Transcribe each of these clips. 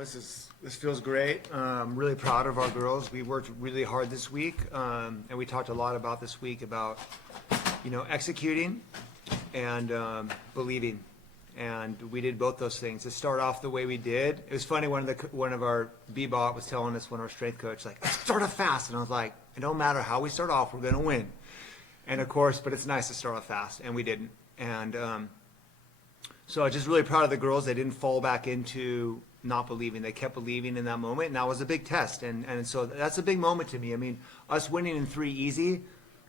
This feels great. Really proud of our girls. We worked really hard this week, and we talked a lot about this week about, executing and believing. And we did both those things. To start off the way we did, it was funny. One of our B-bot was telling us, one of our strength coach, like, start off fast. And I was like, it don't matter how we start off, we're gonna win. And of course, but it's nice to start off fast, and we didn't. And so I was just really proud of the girls. They didn't fall back into not believing. They kept believing in that moment, and that was a big test. And so that's a big moment to me. I mean, us winning in 3 easy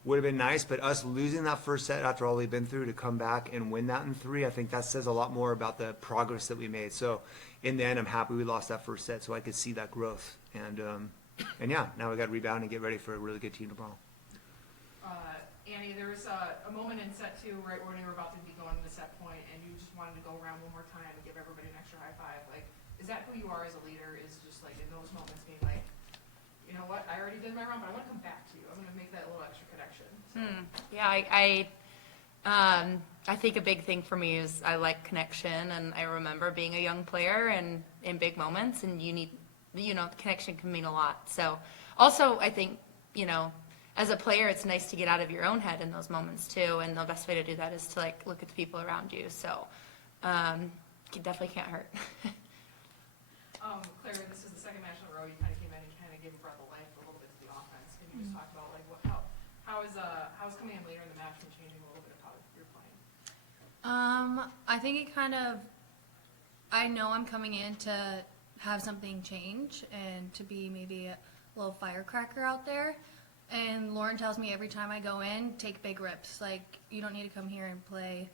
would have been nice, but us losing that first set after all we've been through to come back and win that in 3, I think that says a lot more about the progress that we made. So in the end, I'm happy we lost that first set so I could see that growth. And yeah, now we got to rebound and get ready for a really good team tomorrow. Annie, there was a moment in set 2 right when you were about to be going to the set point and you just wanted to go around one more time and give everybody an extra high five. Like, is that who you are as a leader, is just like in those moments being like, you know what, I already did my round, but I want to come back to you. I'm going to make that little extra connection. So. Yeah, I think a big thing for me is I like connection, and I remember being a young player and in big moments, and you need, connection can mean a lot. So also I think, as a player, it's nice to get out of your own head in those moments too, and the best way to do that is to look at the people around you. So it definitely can't hurt. Claire, this is the second match in a row you kind of came in and kind of gave a breath of life a little bit to the offense. Can you just talk about how is coming in later in the match and changing a little bit of how you're playing? I think it I know I'm coming in to have something change and to be maybe a little firecracker out there. And Lauren tells me every time I go in, take big rips. Like, you don't need to come here and play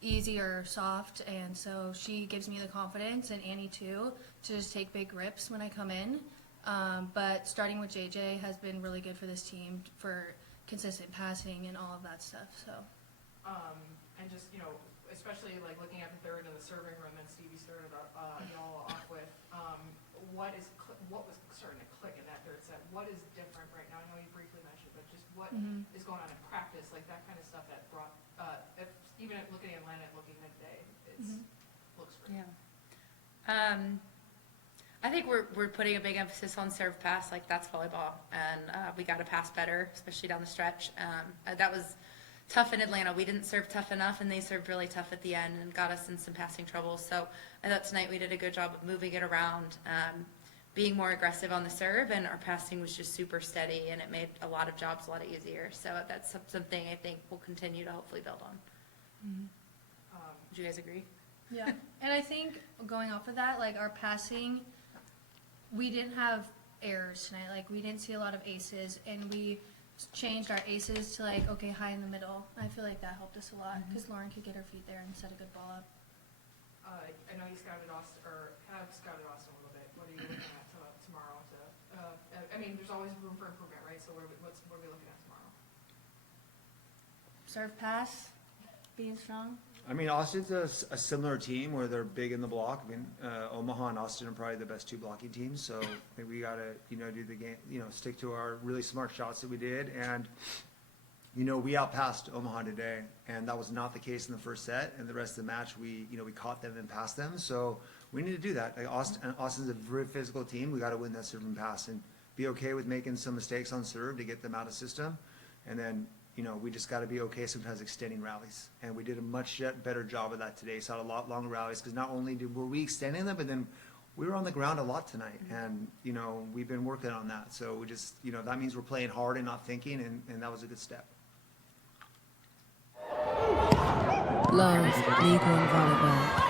easy or soft. And so she gives me the confidence, and Annie too, to just take big rips when I come in. But starting with JJ has been really good for this team for consistent passing and all of that stuff. So. And just, especially looking at the third and the serving room that Stevie started y'all off with, what was starting to click in that third set? What is different right now? I know you briefly mentioned, but just what is going on in practice, like that kind of stuff that brought, even looking at Atlanta and looking midday, it looks great. Yeah. I think we're putting a big emphasis on serve pass, that's volleyball, and we got to pass better, especially down the stretch. That was tough in Atlanta. We didn't serve tough enough, and they served really tough at the end and got us in some passing trouble. So I thought tonight we did a good job of moving it around, being more aggressive on the serve, and our passing was just super steady, and it made a lot of jobs a lot easier. So that's something I think we'll continue to hopefully build on. Do you guys agree? Yeah, and I think going off of that, our passing, we didn't have errors tonight. We didn't see a lot of aces, and we changed our aces to okay, high in the middle. I feel like that helped us a lot because Lauren could get her feet there and set a good ball up. I know you scouted Austin, or have scouted Austin a little bit. What are you looking at tomorrow? There's always room for improvement, right? So what are we looking at tomorrow? Serve pass, being strong. Austin's a similar team where they're big in the block. Omaha and Austin are probably the best 2 blocking teams. So I think we got to, do the game, stick to our really smart shots that we did. And, we outpassed Omaha today, and that was not the case in the first set. And the rest of the match, we caught them and passed them. So we need to do that. Austin's a very physical team. We got to win that serve and pass and be okay with making some mistakes on serve to get them out of system. And then, we just got to be okay sometimes extending rallies. And we did a much better job of that today. Saw a lot longer rallies because not only were we extending them, but then we were on the ground a lot tonight. And, we've been working on that. So we just, that means we're playing hard and not thinking, and that was a good step. Love League One Volleyball.